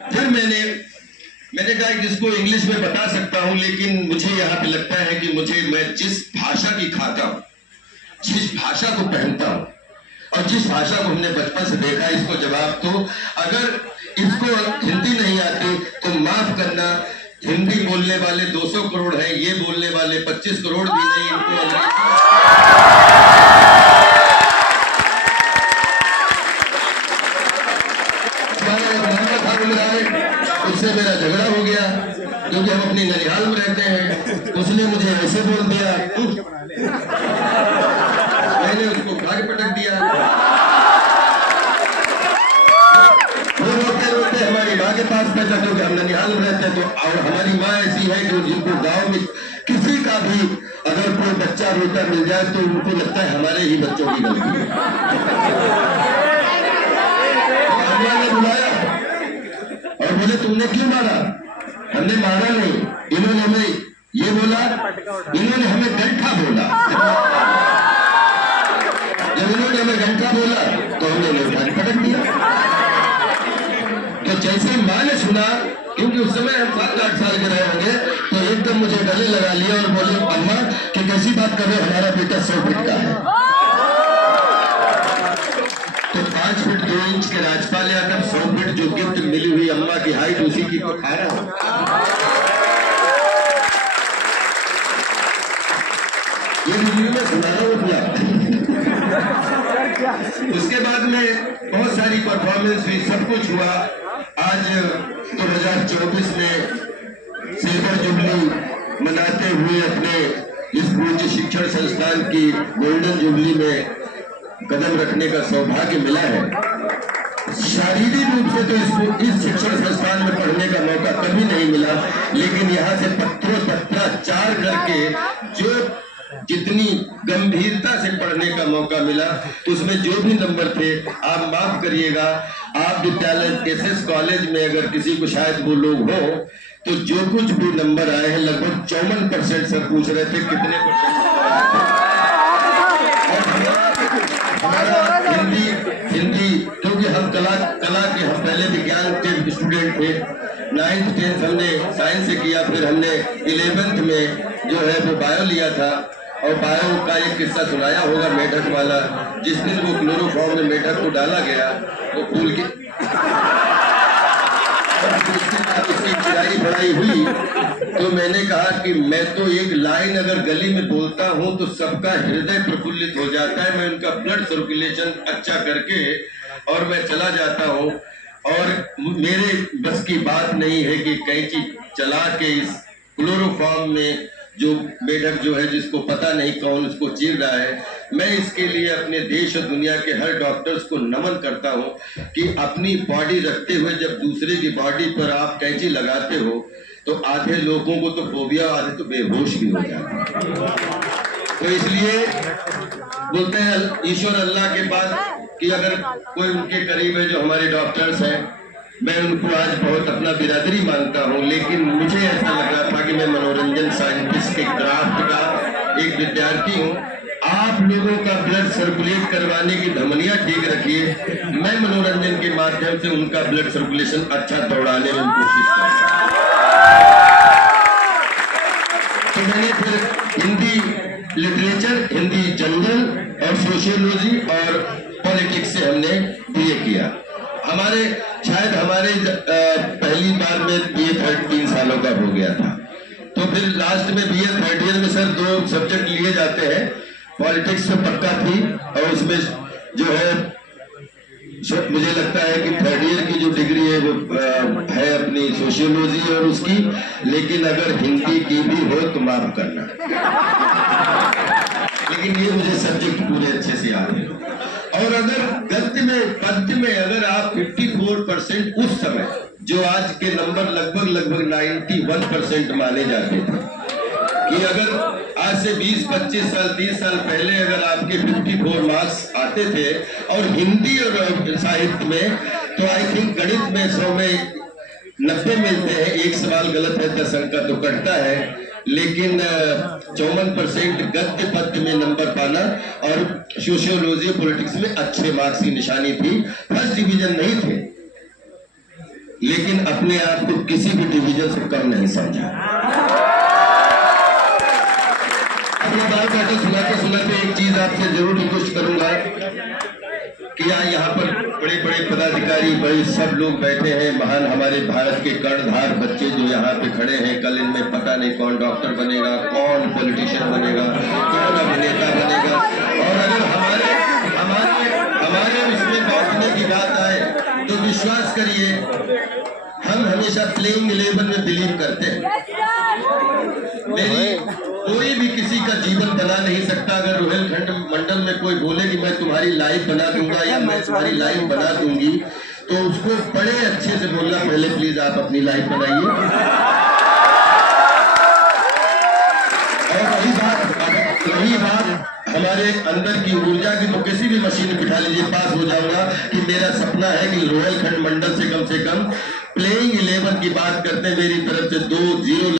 फिर मैंने कहा कि इसको इंग्लिश में बता सकता हूं, लेकिन मुझे यहाँ पे लगता है कि मैं जिस भाषा की खाता हूं, जिस भाषा को पहनता हूं और जिस भाषा को हमने बचपन से देखा, इसको जवाब तो अगर इसको हिंदी नहीं आती तो माफ करना, हिंदी बोलने वाले 200 करोड़ हैं, ये बोलने वाले 25 करोड़ भी नहीं। इनको उससे मेरा झगड़ा हो गया क्योंकि हम अपनी ननिहाल में रहते हैं। उसने मुझे ऐसे बोल दिया, मैंने उसको उठा के पटक दिया। वो रोते रोते हमारी माँ के पास पहुंचा क्योंकि हम ननिहाल में रहते हैं। तो और हमारी माँ ऐसी है कि जिनको गांव में किसी का भी अगर कोई बच्चा रोता मिल जाए तो उनको लगता है हमारे ही बच्चों की गलती है। अम्मा ने बुलाया और बोले तुमने क्यों मारा? हमने मारा नहीं, इन्होंने हमें ये बोला, इन्होंने हमें गंठा बोला। जब इन्होंने हमें गंठा बोला तो हमने उठा के पटक दिया। तो जैसे माँ ने सुना, क्योंकि उस समय हम 7-8 साल के रहे होंगे, तो एकदम मुझे गले लगा लिया और बोले अम्मा कि कैसी बात कर रहे हो, हमारा बेटा 100 फीट का है। तो 5 फीट 2 इंच के राजपाल या 100 फीट जो गिफ्ट मिली हुई अम्मा की हाइट उसी की को खा रहा हूं। ये वीडियो में सुना रहा हूँ। उसके बाद में बहुत सारी परफॉर्मेंस हुई, सब कुछ हुआ। आज 2024 में सिल्वर जुबली मनाते हुए अपने इस पूज्य शिक्षण संस्थान की गोल्डन जुबली में कदम रखने का सौभाग्य मिला है। शारीरिक रूप से तो इस शिक्षण संस्थान में पढ़ने का मौका कभी नहीं मिला, लेकिन यहाँ से पत्राचार करके जो जितनी गंभीरता से पढ़ने का मौका मिला, उसमें जो भी नंबर थे, आप माफ करिएगा, आप विद्यालय SS कॉलेज में अगर किसी को शायद वो लोग हो तो जो कुछ भी नंबर आए हैं लगभग 54% सर पूछ रहे थे कितने परसेंट। हमारा हिंदी क्योंकि हम कला के हम पहले विज्ञान के स्टूडेंट थे। 9th 10th हमने साइंस से किया, फिर हमने 11th में जो है वो बायो लिया था। और बायो का एक किस्सा सुनाया होगा मेढक वाला, जिस दिन वो क्लोरोफॉर्म में मेढक को डाला गया वो फूल की उसकी चिराई बढ़ाई हुई। तो मैंने कहा कि मैं तो एक लाइन अगर गली में बोलता हूं तो सबका हृदय प्रफुल्लित हो जाता है, मैं उनका ब्लड सर्कुलेशन अच्छा करके और मैं चला जाता हूं। और मेरे बस की बात नहीं है कि कैंची चला के इस क्लोरोफॉर्म में जो मेढक जो है जिसको पता नहीं कौन उसको चीर रहा है, मैं इसके लिए अपने देश और दुनिया के हर डॉक्टर्स को नमन करता हूं कि अपनी बॉडी रखते हुए जब दूसरे की बॉडी पर आप कैंची लगाते हो तो आधे लोगों को तो फोबिया, आधे तो बेहोश भी हो जाते हैं। तो इसलिए बोलते हैं ईश्वर अल्लाह के बाद कि अगर कोई उनके करीब है जो हमारे डॉक्टर्स हैं, मैं उनको आज बहुत अपना बिरादरी मानता हूं। लेकिन मुझे ऐसा लग रहा था कि मैं मनोरंजन साइंटिस्ट के क्राफ्ट का एक विद्यार्थी हूं। आप लोगों का ब्लड सर्कुलेट करवाने की धमनियां ठीक रखिए, मैं मनोरंजन के माध्यम से उनका ब्लड सर्कुलेशन अच्छा दौड़ाने में कोशिश करूंगा। तो मैंने फिर हिंदी लिटरेचर, हिंदी जनरल और सोशियोलॉजी और पॉलिटिक्स से हमने BA किया। शायद हमारे पहली बार में BA 3 सालों का हो गया था। तो फिर लास्ट में BA 3rd ईयर में सर 2 सब्जेक्ट लिए जाते हैं, पॉलिटिक्स तो पक्का थी और उसमें जो है मुझे लगता है कि 3rd ईयर की जो डिग्री है वो है अपनी सोशियोलॉजी और उसकी, लेकिन अगर हिंदी की भी हो तो माफ करना। लेकिन ये मुझे सब्जेक्ट पूरे अच्छे से याद है। और अगर गद्य में अगर आप 54% उस समय, जो आज के नंबर लगभग 91% माने जाते थे, कि अगर आज से 20-25 साल 30 साल पहले अगर आपके 54 मार्क्स आते थे और हिंदी और साहित्य में, तो आई थिंक गणित में 100 में 90 मिलते हैं। एक सवाल गलत है 10 अंक का तो कटता है, लेकिन 54% गद्य पद्य में नंबर पाना और सोशियोलॉजी पॉलिटिक्स में अच्छे मार्क्स की निशानी थी। फर्स्ट डिवीजन नहीं थे, लेकिन अपने आप को किसी भी डिवीजन से कम नहीं समझा। अपनी बात बैठे सुनाते सुनाते एक चीज आपसे जरूर रिक्वेस्ट करूंगा कि यहाँ पर बड़े बड़े पदाधिकारी, बड़े सब लोग बैठे हैं, महान हमारे भारत के कर्णधार बच्चे जो यहाँ पे खड़े हैं। कल इनमें पता नहीं कौन डॉक्टर बनेगा, कौन पॉलिटिशियन बनेगा, कौन अभिनेता बनेगा। और अगर हमारे हमारे हमारे इसमें बैठने की बात आए तो विश्वास करिए, हम हमेशा प्लेइंग 11 में बिलीव करते हैं। मेरी कोई भी किसी का जीवन बना नहीं सकता। अगर रोहिलखंड मंडल में कोई बोले कि मैं तुम्हारी लाइफ बना दूंगा या मैं तुम्हारी लाइफ बना दूंगी, तो उसको बड़े अच्छे से बोलना, पहले प्लीज आप अपनी लाइफ बनाइए। और वही बात हमारे अंदर की ऊर्जा की, तो किसी भी मशीन बिठा लीजिए, पास हो जाऊंगा कि मेरा सपना है कि रोहिलखंड मंडल से कम प्लेइंग 11 की बात करते हैं। मेरी तरफ से 2-0